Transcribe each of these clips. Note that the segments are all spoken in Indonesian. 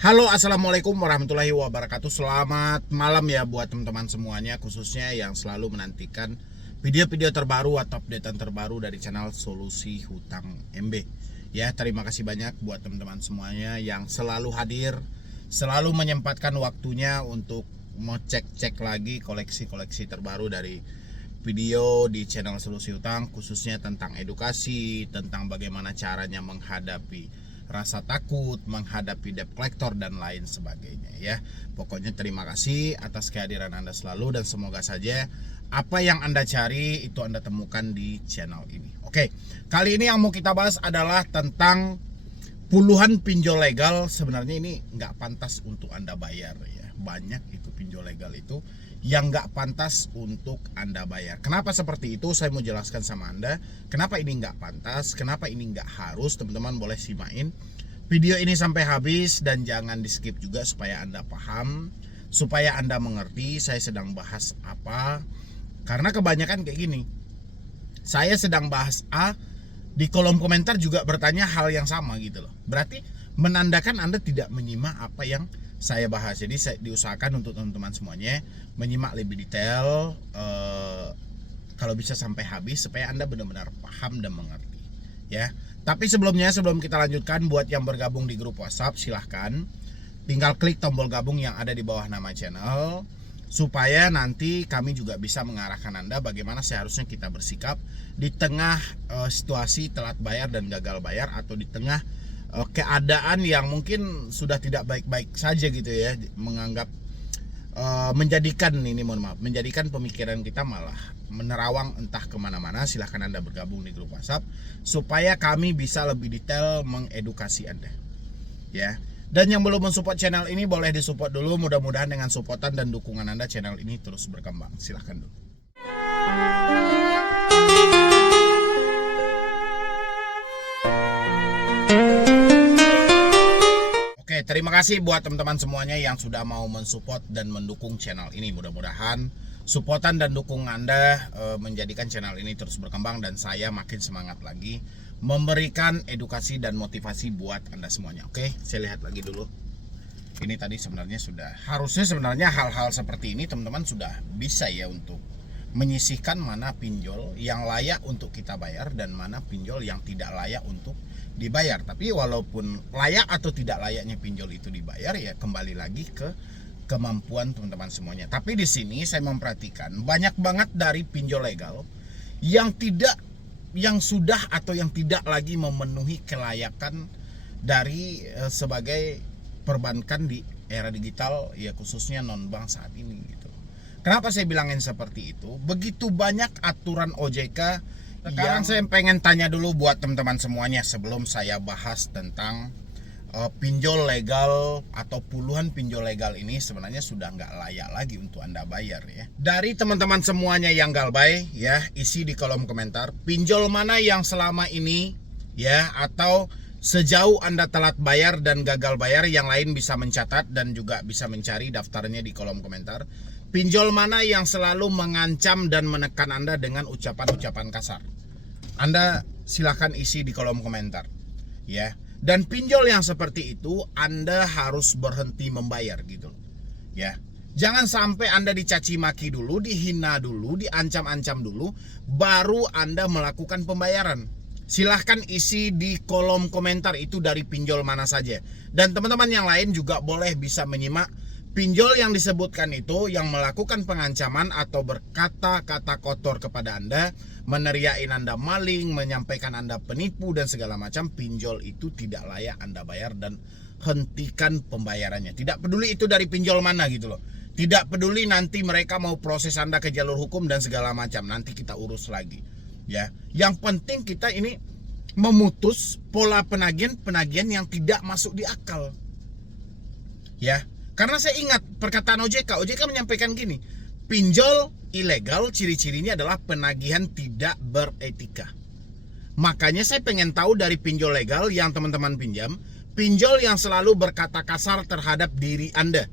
Halo, assalamualaikum warahmatullahi wabarakatuh. Selamat malam ya buat teman-teman semuanya, khususnya yang selalu menantikan video-video terbaru atau updatean terbaru dari channel Solusi Hutang MB. Ya, terima kasih banyak buat teman-teman semuanya yang selalu hadir, selalu menyempatkan waktunya untuk ngecek-cek lagi koleksi-koleksi terbaru dari video di channel Solusi Hutang, khususnya tentang edukasi, tentang bagaimana caranya menghadapi rasa takut, menghadapi debt collector dan lain sebagainya ya. Pokoknya terima kasih atas kehadiran Anda selalu dan semoga saja apa yang Anda cari itu Anda temukan di channel ini. Oke, kali ini yang mau kita bahas adalah tentang puluhan pinjol legal. Sebenarnya ini nggak pantas untuk Anda bayar ya. Banyak itu pinjol legal itu yang nggak pantas untuk Anda bayar. Kenapa seperti itu? Saya mau jelaskan sama Anda. Kenapa ini nggak pantas? Kenapa ini nggak harus? Teman-teman boleh simain video ini sampai habis dan jangan di skip juga supaya Anda paham, supaya Anda mengerti saya sedang bahas apa. Karena kebanyakan kayak gini. Saya sedang bahas A, di kolom komentar juga bertanya hal yang sama gitu loh. Berarti menandakan Anda tidak menyimak apa yang saya bahas. Jadi saya diusahakan untuk teman-teman semuanya menyimak lebih detail, kalau bisa sampai habis supaya Anda benar-benar paham dan mengerti ya. Tapi sebelum kita lanjutkan, buat yang bergabung di grup WhatsApp silahkan tinggal klik tombol gabung yang ada di bawah nama channel, supaya nanti kami juga bisa mengarahkan Anda bagaimana seharusnya kita bersikap di tengah situasi telat bayar dan gagal bayar, atau di tengah keadaan yang mungkin sudah tidak baik-baik saja gitu ya, menganggap menjadikan pemikiran kita malah menerawang entah kemana-mana. Silahkan Anda bergabung di grup WhatsApp supaya kami bisa lebih detail mengedukasi Anda ya. Dan yang belum mensupport channel ini boleh disupport dulu. Mudah-mudahan dengan supportan dan dukungan Anda channel ini terus berkembang. Silahkan dulu. Oke, terima kasih buat teman-teman semuanya yang sudah mau mensupport dan mendukung channel ini. Mudah-mudahan supportan dan dukungan Anda menjadikan channel ini terus berkembang dan saya makin semangat lagi memberikan edukasi dan motivasi buat Anda semuanya. Oke, saya lihat lagi dulu. Ini tadi harusnya sebenarnya hal-hal seperti ini teman-teman sudah bisa ya untuk menyisihkan mana pinjol yang layak untuk kita bayar dan mana pinjol yang tidak layak untuk dibayar. Tapi walaupun layak atau tidak layaknya pinjol itu dibayar ya kembali lagi ke kemampuan teman-teman semuanya. Tapi di sini saya memperhatikan banyak banget dari pinjol legal yang sudah atau yang tidak lagi memenuhi kelayakan dari sebagai perbankan di era digital ya, khususnya non bank saat ini gitu. Kenapa saya bilangin seperti itu? Begitu banyak aturan OJK. Sekarang saya pengen tanya dulu buat teman-teman semuanya sebelum saya bahas tentang pinjol legal atau puluhan pinjol legal ini sebenarnya sudah nggak layak lagi untuk Anda bayar ya. Dari teman-teman semuanya yang galbay ya, isi di kolom komentar pinjol mana yang selama ini ya, atau sejauh Anda telat bayar dan gagal bayar, yang lain bisa mencatat dan juga bisa mencari daftarnya di kolom komentar. Pinjol mana yang selalu mengancam dan menekan Anda dengan ucapan-ucapan kasar? Anda silahkan isi di kolom komentar ya. Dan pinjol yang seperti itu Anda harus berhenti membayar gitu ya. Jangan sampai Anda dicaci maki dulu, dihina dulu, diancam-ancam dulu, baru Anda melakukan pembayaran. Silahkan isi di kolom komentar itu dari pinjol mana saja. Dan teman-teman yang lain juga boleh bisa menyimak pinjol yang disebutkan itu yang melakukan pengancaman atau berkata-kata kotor kepada Anda, meneriakin Anda maling, menyampaikan Anda penipu dan segala macam. Pinjol itu tidak layak Anda bayar dan hentikan pembayarannya. Tidak peduli itu dari pinjol mana gitu loh. Tidak peduli nanti mereka mau proses Anda ke jalur hukum dan segala macam, nanti kita urus lagi ya. Yang penting kita ini memutus pola penagihan yang tidak masuk di akal ya. Karena saya ingat perkataan OJK menyampaikan gini, pinjol ilegal ciri-cirinya adalah penagihan tidak beretika. Makanya saya pengen tahu dari pinjol legal yang teman-teman pinjam, pinjol yang selalu berkata kasar terhadap diri Anda,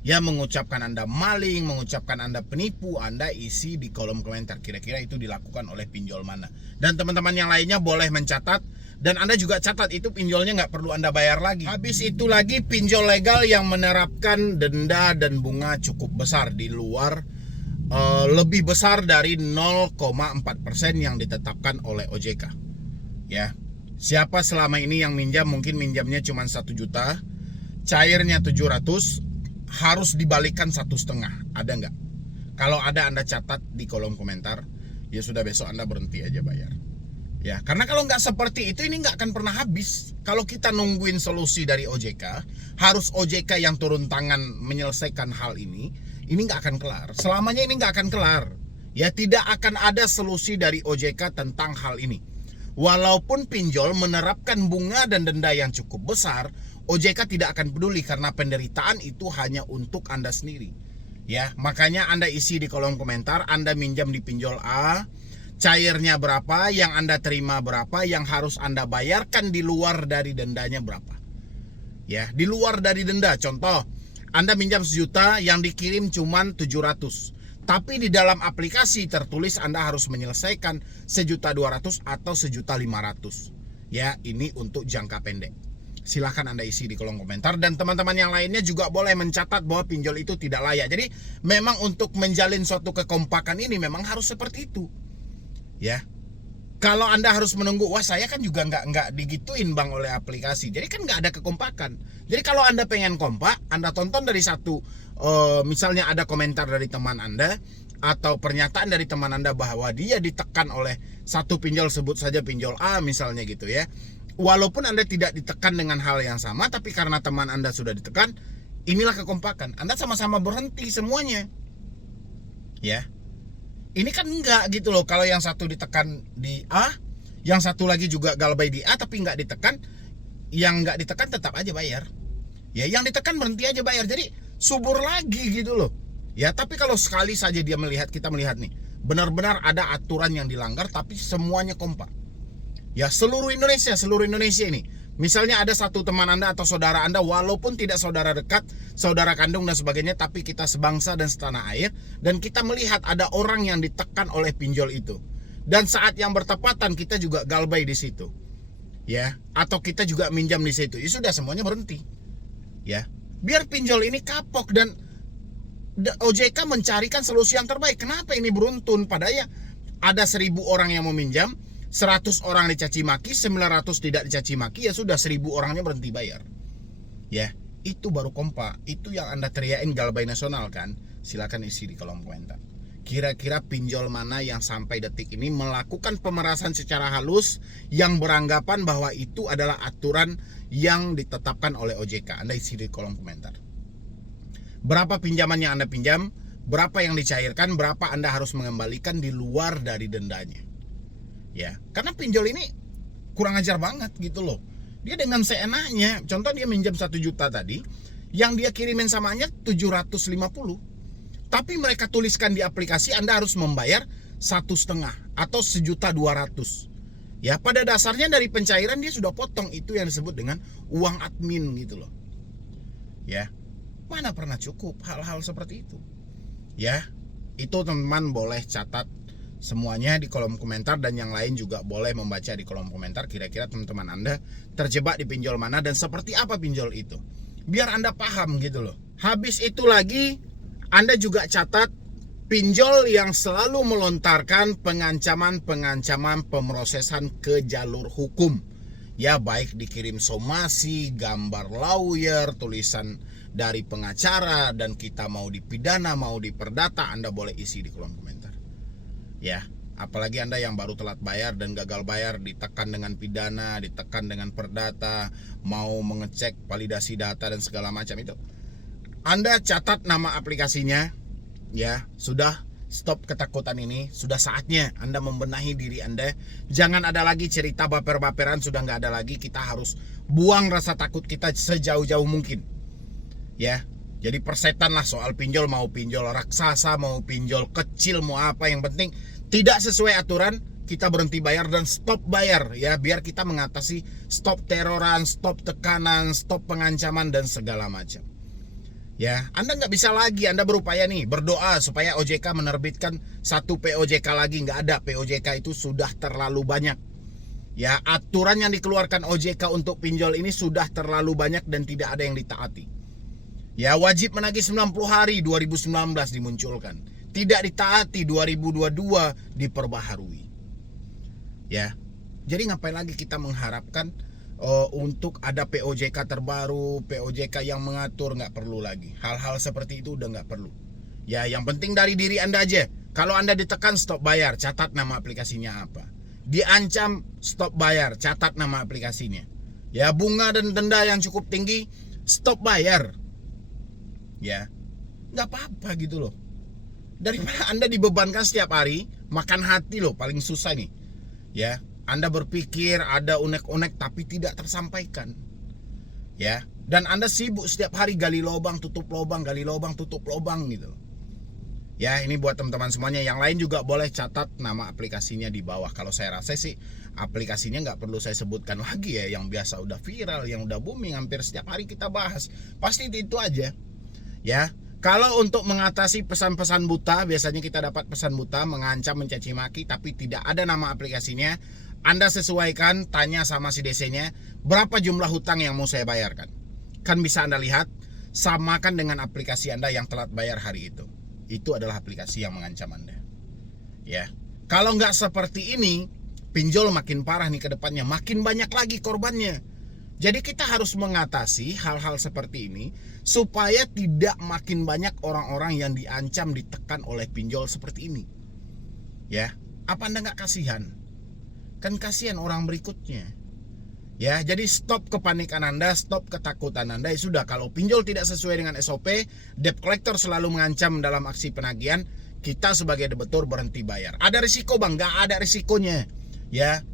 ya, mengucapkan Anda maling, mengucapkan Anda penipu, Anda isi di kolom komentar kira-kira itu dilakukan oleh pinjol mana. Dan teman-teman yang lainnya boleh mencatat Dan Anda juga catat itu pinjolnya nggak perlu Anda bayar lagi. Habis itu lagi pinjol legal yang menerapkan denda dan bunga cukup besar di luar lebih besar dari 0,4% yang ditetapkan oleh OJK. Ya, siapa selama ini yang minjam mungkin minjamnya cuma 1 juta, cairnya 700, harus dibalikkan 1,5. Ada nggak? Kalau ada Anda catat di kolom komentar. Ya sudah, besok Anda berhenti aja bayar. Ya, karena kalau nggak seperti itu ini nggak akan pernah habis. Kalau kita nungguin solusi dari OJK, harus OJK yang turun tangan menyelesaikan hal ini nggak akan kelar. Selamanya ini nggak akan kelar. Ya, tidak akan ada solusi dari OJK tentang hal ini. Walaupun pinjol menerapkan bunga dan denda yang cukup besar, OJK tidak akan peduli karena penderitaan itu hanya untuk Anda sendiri. Ya, makanya Anda isi di kolom komentar, Anda minjam di pinjol A, cairnya berapa, yang Anda terima berapa, yang harus Anda bayarkan di luar dari dendanya berapa. Ya, di luar dari denda. Contoh, Anda minjam 1 juta, yang dikirim cuman 700. Tapi di dalam aplikasi tertulis Anda harus menyelesaikan 1.200.000 atau 1.500.000. Ya, ini untuk jangka pendek. Silahkan Anda isi di kolom komentar. Dan teman-teman yang lainnya juga boleh mencatat bahwa pinjol itu tidak layak. Jadi memang untuk menjalin suatu kekompakan ini memang harus seperti itu. Ya, kalau Anda harus menunggu, wah saya kan juga nggak digituin bang oleh aplikasi, jadi kan nggak ada kekompakan. Jadi kalau Anda pengen kompak, Anda tonton dari satu, misalnya ada komentar dari teman Anda atau pernyataan dari teman Anda bahwa dia ditekan oleh satu pinjol, sebut saja pinjol A misalnya gitu ya. Walaupun Anda tidak ditekan dengan hal yang sama, tapi karena teman Anda sudah ditekan, inilah kekompakan. Anda sama-sama berhenti semuanya. Ya. Ini kan enggak gitu loh. Kalau yang satu ditekan di A, yang satu lagi juga galbay di A tapi enggak ditekan, yang enggak ditekan tetap aja bayar. Ya, yang ditekan berhenti aja bayar. Jadi subur lagi gitu loh. Ya, tapi kalau sekali saja dia melihat, kita melihat nih, benar-benar ada aturan yang dilanggar tapi semuanya kompak. Ya, seluruh Indonesia ini. Misalnya ada satu teman Anda atau saudara Anda, walaupun tidak saudara dekat, saudara kandung dan sebagainya, tapi kita sebangsa dan setanah air, dan kita melihat ada orang yang ditekan oleh pinjol itu. Dan saat yang bertepatan kita juga galbay di situ. Ya, atau kita juga minjam di situ. Ya sudah, semuanya berhenti. Ya. Biar pinjol ini kapok dan OJK mencarikan solusi yang terbaik. Kenapa ini beruntun? Padahal ada 1.000 orang yang mau minjam, 100 orang dicaci maki, 900 tidak dicaci maki, ya sudah 1.000 orangnya berhenti bayar. Ya, itu baru kompak. Itu yang Anda teriakin galbay nasional kan? Silakan isi di kolom komentar. Kira-kira pinjol mana yang sampai detik ini melakukan pemerasan secara halus yang beranggapan bahwa itu adalah aturan yang ditetapkan oleh OJK? Anda isi di kolom komentar. Berapa pinjaman yang Anda pinjam? Berapa yang dicairkan? Berapa Anda harus mengembalikan di luar dari dendanya? Ya, karena pinjol ini kurang ajar banget gitu loh. Dia dengan seenaknya, contoh dia minjam 1 juta tadi, yang dia kirimin samanya 750. Tapi mereka tuliskan di aplikasi Anda harus membayar 1,5 atau 1.200.000. Ya, pada dasarnya dari pencairan dia sudah potong, itu yang disebut dengan uang admin gitu loh. Ya, mana pernah cukup hal-hal seperti itu. Ya, itu teman-teman boleh catat semuanya di kolom komentar, dan yang lain juga boleh membaca di kolom komentar kira-kira teman-teman Anda terjebak di pinjol mana dan seperti apa pinjol itu. Biar Anda paham gitu loh. Habis itu lagi Anda juga catat pinjol yang selalu melontarkan pengancaman pemrosesan ke jalur hukum. Ya, baik dikirim somasi, gambar lawyer, tulisan dari pengacara, dan kita mau dipidana, mau diperdata, Anda boleh isi di kolom komentar. Ya, apalagi Anda yang baru telat bayar dan gagal bayar, ditekan dengan pidana, ditekan dengan perdata, mau mengecek validasi data dan segala macam itu. Anda catat nama aplikasinya. Ya, sudah, stop ketakutan ini. Sudah saatnya Anda membenahi diri Anda. Jangan ada lagi cerita baper-baperan, sudah nggak ada lagi. Kita harus buang rasa takut kita sejauh-jauh mungkin. Ya, jadi persetan lah soal pinjol, mau pinjol raksasa, mau pinjol kecil, mau apa, yang penting tidak sesuai aturan, kita berhenti bayar dan stop bayar ya, biar kita mengatasi stop teroran, stop tekanan, stop pengancaman dan segala macam. Ya, Anda nggak bisa lagi, Anda berupaya nih berdoa supaya OJK menerbitkan satu POJK lagi, nggak ada. POJK itu sudah terlalu banyak. Ya, aturan yang dikeluarkan OJK untuk pinjol ini sudah terlalu banyak dan tidak ada yang ditaati. Ya, wajib menagih 90 hari 2019 dimunculkan. Tidak ditaati 2022 diperbaharui. Ya. Jadi ngapain lagi kita mengharapkan untuk ada POJK terbaru, POJK yang mengatur, nggak perlu lagi. Hal-hal seperti itu udah nggak perlu. Ya, yang penting dari diri Anda aja. Kalau Anda ditekan stop bayar, catat nama aplikasinya apa. Diancam stop bayar, catat nama aplikasinya. Ya, bunga dan denda yang cukup tinggi, stop bayar. Ya, nggak apa-apa gitu loh. Daripada Anda dibebankan setiap hari, makan hati loh paling susah nih. Ya, Anda berpikir ada unek-unek tapi tidak tersampaikan. Ya, dan Anda sibuk setiap hari gali lubang, tutup lubang, gali lubang, tutup lubang gitu. Ya, ini buat teman-teman semuanya. Yang lain juga boleh catat nama aplikasinya di bawah. Kalau saya rasa sih aplikasinya nggak perlu saya sebutkan lagi ya. Yang biasa udah viral, yang udah booming, hampir setiap hari kita bahas. Pasti itu aja. Ya, kalau untuk mengatasi pesan-pesan buta, biasanya kita dapat pesan buta mengancam, mencaci maki, tapi tidak ada nama aplikasinya. Anda sesuaikan, tanya sama si DC-nya, berapa jumlah hutang yang mau saya bayarkan. Kan bisa Anda lihat, samakan dengan aplikasi Anda yang telat bayar hari itu. Itu adalah aplikasi yang mengancam Anda. Ya, kalau nggak seperti ini, pinjol makin parah nih ke depannya, makin banyak lagi korbannya. Jadi kita harus mengatasi hal-hal seperti ini supaya tidak makin banyak orang-orang yang diancam, ditekan oleh pinjol seperti ini. Ya, apa Anda nggak kasihan? Kan kasihan orang berikutnya. Ya, jadi stop kepanikan Anda, stop ketakutan Anda. Ya sudah, kalau pinjol tidak sesuai dengan SOP, debt collector selalu mengancam dalam aksi penagihan, kita sebagai debitur berhenti bayar. Ada risiko bang? Nggak ada risikonya. Ya,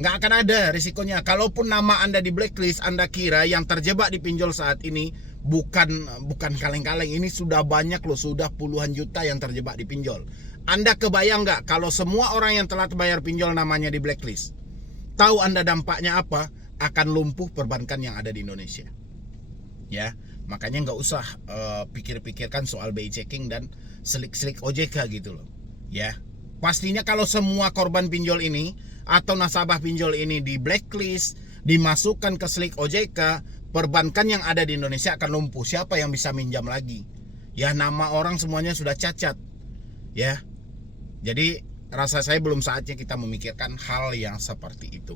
nggak akan ada risikonya. Kalaupun nama Anda di blacklist, Anda kira yang terjebak di pinjol saat ini bukan kaleng-kaleng. Ini sudah banyak loh, sudah puluhan juta yang terjebak di pinjol. Anda kebayang nggak kalau semua orang yang telat bayar pinjol namanya di blacklist? Tahu Anda dampaknya apa? Akan lumpuh perbankan yang ada di Indonesia. Ya, makanya nggak usah pikir-pikirkan soal BI checking dan selik-selik OJK gitu loh. Ya, pastinya kalau semua korban pinjol ini atau nasabah pinjol ini di blacklist, dimasukkan ke selik OJK, perbankan yang ada di Indonesia akan lumpuh. Siapa yang bisa minjam lagi? Ya, nama orang semuanya sudah cacat. Ya, jadi rasa saya belum saatnya kita memikirkan hal yang seperti itu.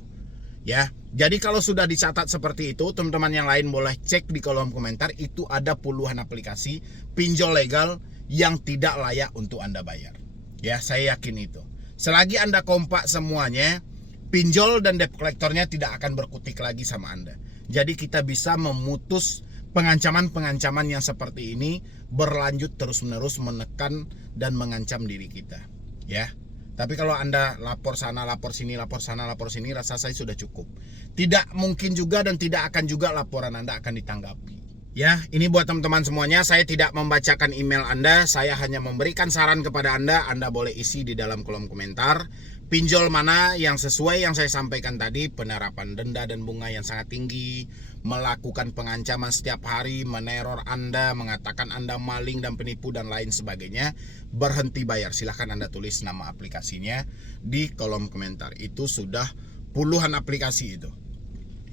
Ya, jadi kalau sudah dicatat seperti itu, teman-teman yang lain boleh cek di kolom komentar. Itu ada puluhan aplikasi pinjol legal yang tidak layak untuk Anda bayar. Ya, saya yakin itu. Selagi Anda kompak semuanya, pinjol dan debt collectornya tidak akan berkutik lagi sama Anda. Jadi kita bisa memutus pengancaman-pengancaman yang seperti ini berlanjut terus-menerus menekan dan mengancam diri kita. Ya. Tapi kalau Anda lapor sana, lapor sini, lapor sana, lapor sini, rasa saya sudah cukup. Tidak mungkin juga dan tidak akan juga laporan Anda akan ditanggapi. Ya, ini buat teman-teman semuanya. Saya tidak membacakan email Anda, saya hanya memberikan saran kepada Anda. Anda boleh isi di dalam kolom komentar. Pinjol mana yang sesuai yang saya sampaikan tadi, penerapan denda dan bunga yang sangat tinggi, melakukan pengancaman setiap hari, meneror Anda, mengatakan Anda maling dan penipu dan lain sebagainya, berhenti bayar. Silahkan Anda tulis nama aplikasinya di kolom komentar. Itu sudah puluhan aplikasi itu.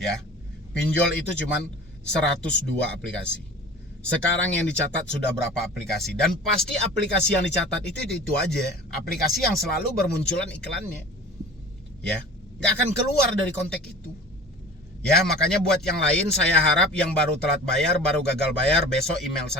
Ya, pinjol itu cuman 102 aplikasi. Sekarang yang dicatat sudah berapa aplikasi? Dan pasti aplikasi yang dicatat itu aja. Aplikasi yang selalu bermunculan iklannya. Ya, nggak akan keluar dari konteks itu. Ya, makanya buat yang lain saya harap yang baru telat bayar, baru gagal bayar, besok email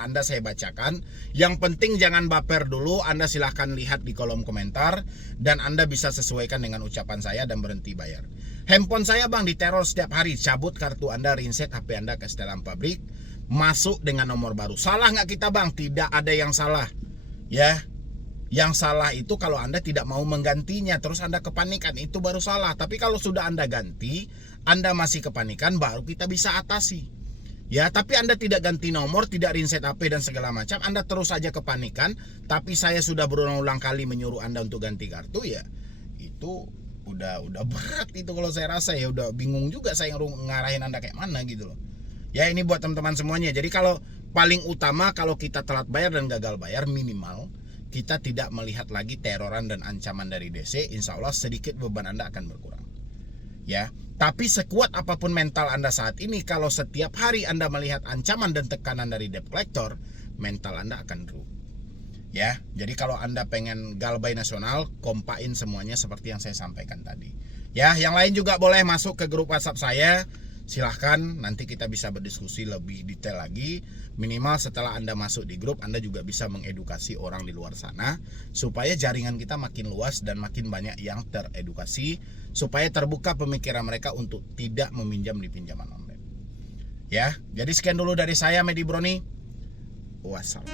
Anda saya bacakan. Yang penting jangan baper dulu. Anda silahkan lihat di kolom komentar dan Anda bisa sesuaikan dengan ucapan saya dan berhenti bayar. Handphone saya bang diteror setiap hari. Cabut kartu Anda, reset HP Anda ke setelan pabrik, masuk dengan nomor baru. Salah nggak kita bang? Tidak ada yang salah. Ya, yang salah itu kalau Anda tidak mau menggantinya, terus Anda kepanikan, itu baru salah. Tapi kalau sudah Anda ganti, Anda masih kepanikan, baru kita bisa atasi. Ya, tapi Anda tidak ganti nomor, tidak reset HP dan segala macam, Anda terus saja kepanikan, tapi saya sudah berulang-ulang kali menyuruh Anda untuk ganti kartu, ya itu udah berat itu kalau saya rasa. Ya udah bingung juga saya ngarahin Anda kayak mana gitu loh. Ya, ini buat teman-teman semuanya. Jadi kalau paling utama kalau kita telat bayar dan gagal bayar, minimal kita tidak melihat lagi teroran dan ancaman dari DC. Insya Allah sedikit beban Anda akan berkurang. ya. Tapi sekuat apapun mental Anda saat ini, kalau setiap hari Anda melihat ancaman dan tekanan dari debt collector, mental Anda akan drop. Ya, jadi kalau Anda pengen galbay nasional, kompain semuanya seperti yang saya sampaikan tadi. Ya, yang lain juga boleh masuk ke grup WhatsApp saya. Silahkan, nanti kita bisa berdiskusi lebih detail lagi. Minimal setelah Anda masuk di grup, Anda juga bisa mengedukasi orang di luar sana, supaya jaringan kita makin luas dan makin banyak yang teredukasi, supaya terbuka pemikiran mereka untuk tidak meminjam di pinjaman online. Ya, jadi sekian dulu dari saya, Medi Broni. Wassalam.